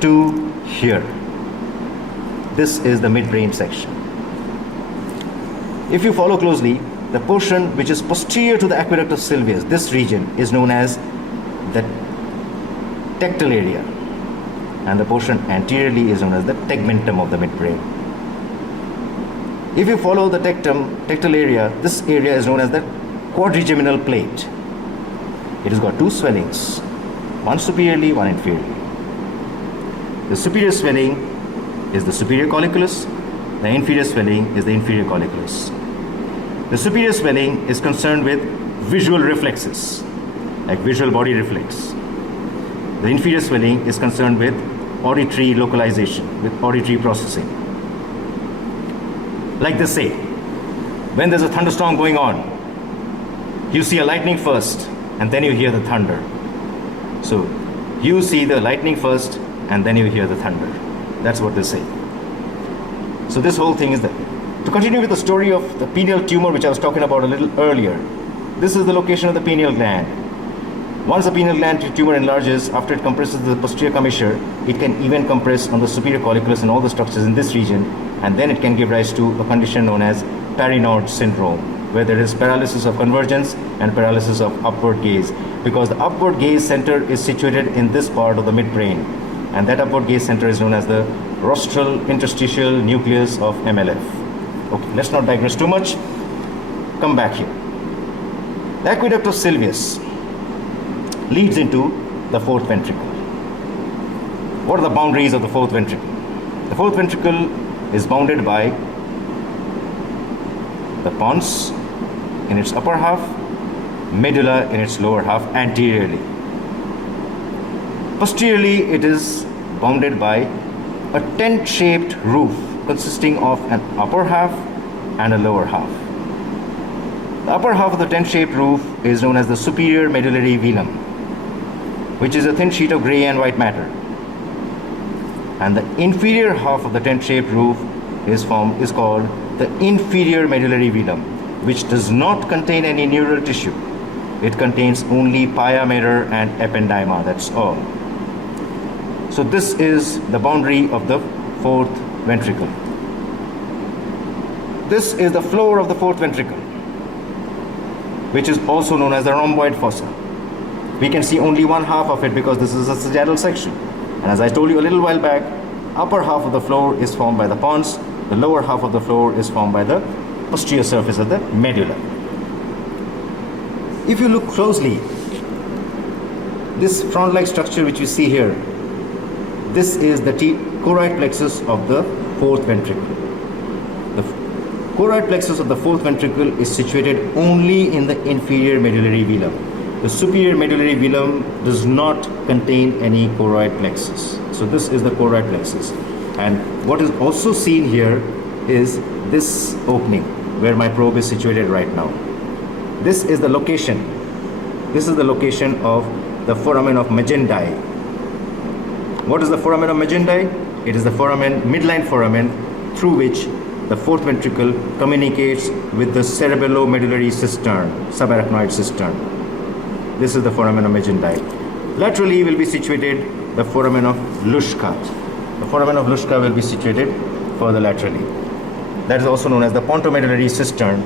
to here. This is the midbrain section. If you follow closely, the portion which is posterior to the aqueduct of Sylvius, this region is known as the tectal area, and the portion anteriorly is known as the tegmentum of the midbrain. If you follow the tectal area, this area is known as the quadrigeminal plate. It has got two swellings, one superiorly, one inferiorly. The superior swelling is the superior colliculus, the inferior swelling is the inferior colliculus. The superior swelling is concerned with visual reflexes, like visual body reflex. The inferior swelling is concerned with auditory localization, with auditory processing. Like they say, when there's a thunderstorm going on, you see a lightning first and then you hear the thunder. So you see the lightning first and then you hear the thunder. That's what they say. So this whole thing is that. To continue with the story of the pineal tumor, which I was talking about a little earlier, this is the location of the pineal gland. Once the pineal gland tumor enlarges, after it compresses the posterior commissure, it can even compress on the superior colliculus and all the structures in this region, and then it can give rise to a condition known as Parinode syndrome, where there is paralysis of convergence and paralysis of upward gaze, because the upward gaze center is situated in this part of the midbrain, and that upward gaze center is known as the rostral interstitial nucleus of MLF. Okay, let's not digress too much. Come back here. The aqueduct of Sylvius leads into the fourth ventricle. What are the boundaries of the fourth ventricle? The fourth ventricle is bounded by the pons in its upper half, medulla in its lower half anteriorly. Posteriorly, it is bounded by a tent-shaped roof consisting of an upper half and a lower half. The upper half of the tent-shaped roof is known as the superior medullary velum, which is a thin sheet of gray and white matter. And the inferior half of the tent-shaped roof is called the inferior medullary velum, which does not contain any neural tissue. It contains only pia major and ependyma, that's all. So this is the boundary of the fourth ventricle. This is the floor of the fourth ventricle, which is also known as the rhomboid fossa. We can see only one half of it because this is a sagittal section. And as I told you a little while back, upper half of the floor is formed by the pons, the lower half of the floor is formed by the posterior surface of the medulla. If you look closely, this front-like structure which you see here, this is the choroid plexus of the fourth ventricle. The choroid plexus of the fourth ventricle is situated only in the inferior medullary velum. The superior medullary velum does not contain any choroid plexus. So this is the choroid plexus. And what is also seen here is this opening where my probe is situated right now. This is the location. This is the location of the foramen of Magendai. What is the foramen of Magendai? It is the foramen, midline foramen, through which the fourth ventricle communicates with the cerebellomedullary cistern, subarachnoid cistern. This is the foramen of Magendai. Laterally will be situated the foramen of Luschka. The foramen of Luschka will be situated further laterally. That is also known as the pontomedullary cistern,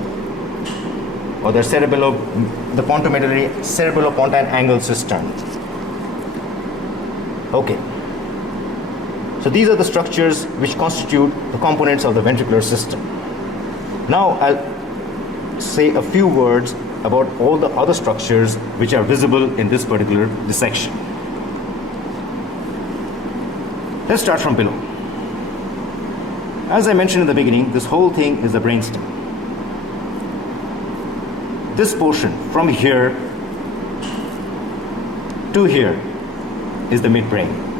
or the pontomedullary cerebellopontine angle cistern. Okay. So these are the structures which constitute the components of the ventricular system. Now I'll say a few words about all the other structures which are visible in this particular dissection. Let's start from below. As I mentioned in the beginning, this whole thing is the brainstem. This portion from here to here is the midbrain.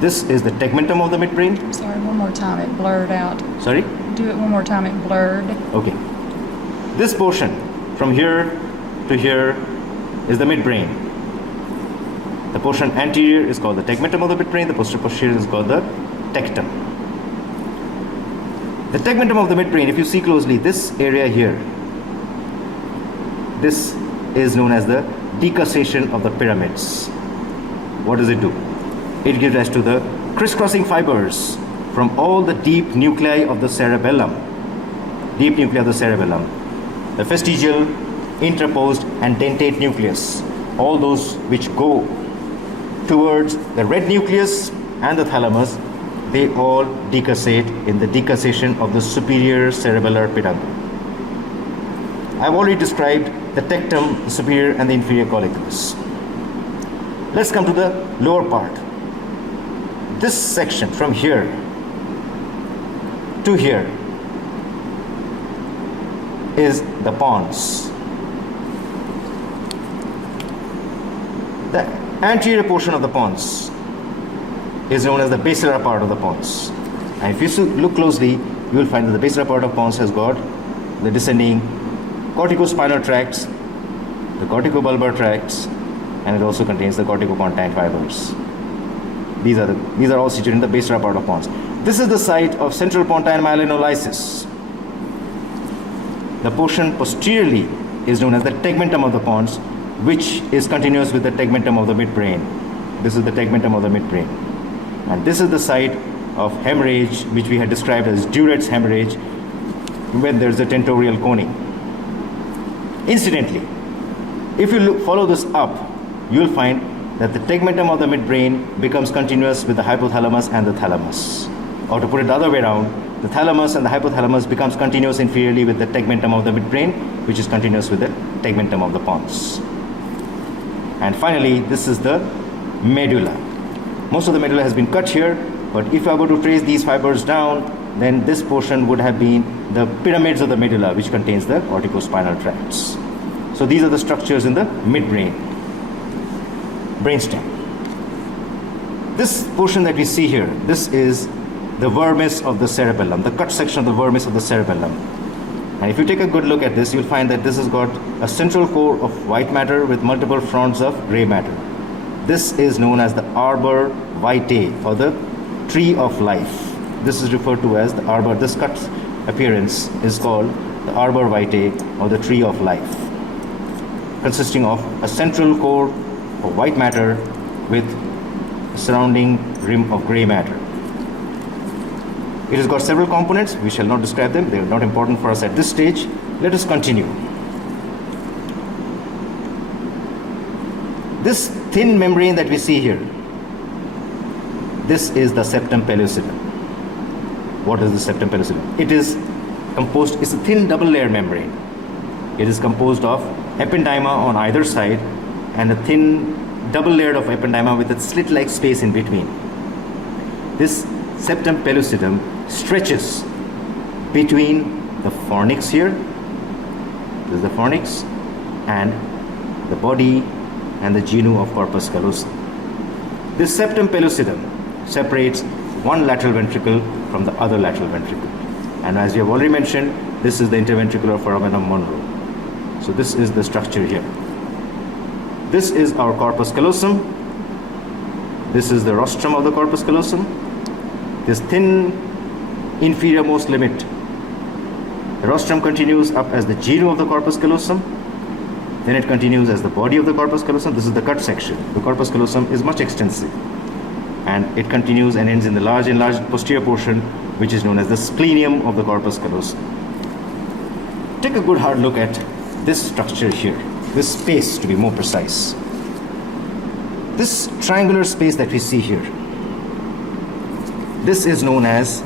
This is the tegmentum of the midbrain. Sorry, one more time, it blurred out. Sorry? Do it one more time, it blurred. Okay. This portion from here to here is the midbrain. The portion anterior is called the tegmentum of the midbrain, the posterior is called the tectum. The tegmentum of the midbrain, if you see closely, this area here, this is known as the decussation of the pyramids. What does it do? it gives rise to the crisscrossing fibers from all the deep nuclei of the cerebellum. Deep nuclei of the cerebellum. The vestigial, interposed and dentate nucleus. All those which go towards the red nucleus and the thalamus, they all decussate in the decussation of the superior cerebellar peduncle. I've already described the tectum, the superior and the inferior colliculus. Let's come to the lower part. This section from here to here is the pons. The anterior portion of the pons is known as the basilar part of the pons. And if you look closely, you will find that the basilar part of pons has got the descending corticospinal tracts, the corticobulbar tracts, and it also contains the corticopontine fibers. These are all situated in the basilar part of pons. This is the site of central pontine myelinolysis. The portion posteriorly is known as the tegmentum of the pons, which is continuous with the tegmentum of the midbrain. This is the tegmentum of the midbrain. And this is the site of hemorrhage, which we had described as Durett's hemorrhage, when there is a tentorial coning. Incidentally, if you follow this up, you will find that the tegmentum of the midbrain becomes continuous with the hypothalamus and the thalamus. Or to put it the other way around, the thalamus and the hypothalamus becomes continuous inferiorly with the tegmentum of the midbrain, which is continuous with the tegmentum of the pons. And finally, this is the medulla. Most of the medulla has been cut here, but if I were to trace these fibers down, then this portion would have been the pyramids of the medulla, which contains the corticospinal tracts. So these are the structures in the midbrain, brainstem. This portion that we see here, this is the vermis of the cerebellum, the cut section of the vermis of the cerebellum. And if you take a good look at this, you'll find that this has got a central core of white matter with multiple fronds of gray matter. This is known as the arbor vitae, or the tree of life. This is referred to as the arbor. This cut appearance is called the arbor vitae, or the tree of life, consisting of a central core of white matter with a surrounding rim of gray matter. It has got several components. We shall not describe them. They are not important for us at this stage. Let us continue. This thin membrane that we see here, this is the septum pellucidum. What is the septum pellucidum? It is composed, it's a thin double layer membrane. It is composed of ependyma on either side and a thin double layer of ependyma with a slit-like space in between. This septum pellucidum stretches between the fornix here, this is the fornix, and the body and the genu of corpus callosum. This septum pellucidum separates one lateral ventricle from the other lateral ventricle. And as we have already mentioned, this is the interventricular foramen of Monro. So this is the structure here. This is our corpus callosum. This is the rostrum of the corpus callosum. This thin inferior most limit. The rostrum continues up as the genu of the corpus callosum. Then it continues as the body of the corpus callosum. This is the cut section. The corpus callosum is much extensive. And it continues and ends in the large enlarged posterior portion, which is known as the splenium of the corpus callosum. Take a good hard look at this structure here, this space to be more precise. This triangular space that we see here, this is known as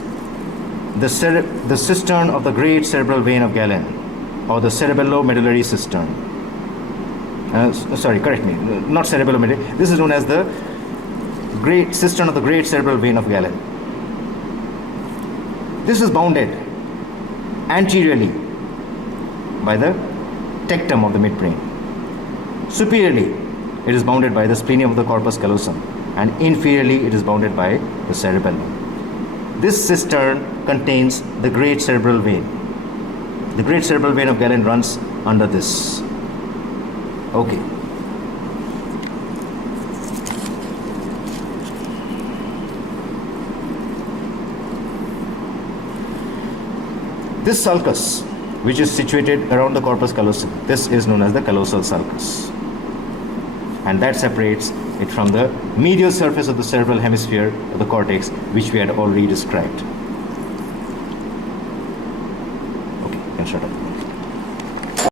the cistern of the great cerebral vein of Galen, or the cerebellomedullary cistern. Sorry, correct me, not cerebellomedullary. This is known as the great cistern of the great cerebral vein of Galen. This is bounded anteriorly by the tectum of the midbrain. Superiorly, it is bounded by the splenium of the corpus callosum, and inferiorly, it is bounded by the cerebellum. This cistern contains the great cerebral vein. The great cerebral vein of Galen runs under this. Okay. This sulcus, which is situated around the corpus callosum, this is known as the callosal sulcus. And that separates it from the medial surface of the cerebral hemisphere of the cortex, which we had already described. Okay, can shut up.